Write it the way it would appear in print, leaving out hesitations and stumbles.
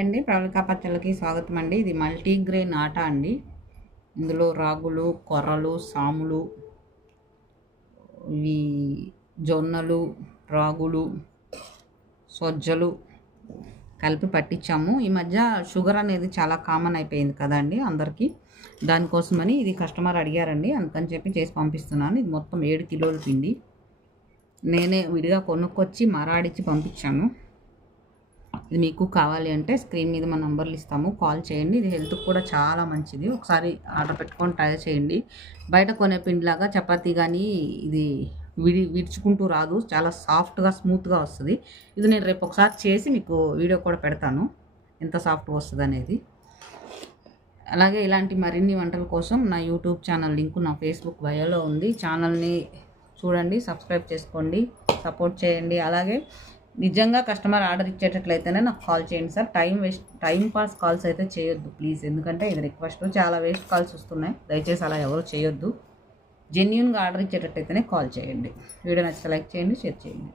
అండి ప్రవళికా పచ్చళ్ళకి స్వాగతం అండి. ఇది మల్టీగ్రెయిన్ ఆట అండి. ఇందులో రాగులు, కొర్రలు, సాములు, ఇవి జొన్నలు, రాగులు, సజ్జలు కలిపి పట్టించాము. ఈ మధ్య షుగర్ అనేది చాలా కామన్ అయిపోయింది కదండి అందరికీ. దానికోసమని ఇది కస్టమర్ అడిగారండి, అందుకని చెప్పి చేసి పంపిస్తున్నాను. ఇది మొత్తం 7 కిలోల పిండి నేనే విడిగా కొనుక్కొచ్చి మరాడిచ్చి పంపించాను. ఇది మీకు కావాలి అంటే స్క్రీన్ మీద మా నంబర్లు ఇస్తాము, కాల్ చేయండి. ఇది హెల్త్కి కూడా చాలా మంచిది. ఒకసారి ఆర్డర్ పెట్టుకొని ట్రై చేయండి. బయట కొనే పిండిలాగా చపాతీ కానీ ఇది విడుచుకుంటూ రాదు, చాలా సాఫ్ట్గా స్మూత్గా వస్తుంది. ఇది నేను రేపు ఒకసారి చేసి మీకు వీడియో కూడా పెడతాను ఎంత సాఫ్ట్గా వస్తుంది అనేది. అలాగే ఇలాంటి మరిన్ని వంటల కోసం నా యూట్యూబ్ ఛానల్ లింకు నా ఫేస్బుక్ బయోలో ఉంది. ఛానల్ని చూడండి, సబ్స్క్రైబ్ చేసుకోండి, సపోర్ట్ చేయండి. అలాగే నిజంగా కస్టమర్ ఆర్డర్ ఇచ్చేటట్లయితేనే నాకు కాల్ చేయండి సార్. టైం పాస్ కాల్స్ అయితే చేయొద్దు ప్లీజ్, ఎందుకంటే ఇది రిక్వెస్ట్. చాలా వేస్ట్ కాల్స్ వస్తున్నాయి, దయచేసి అలా ఎవరు చేయొద్దు. జెన్యున్గా ఆర్డర్ ఇచ్చేటట్టయితేనే కాల్ చేయండి. వీడియో నచ్చితే లైక్ చేయండి, షేర్ చేయండి.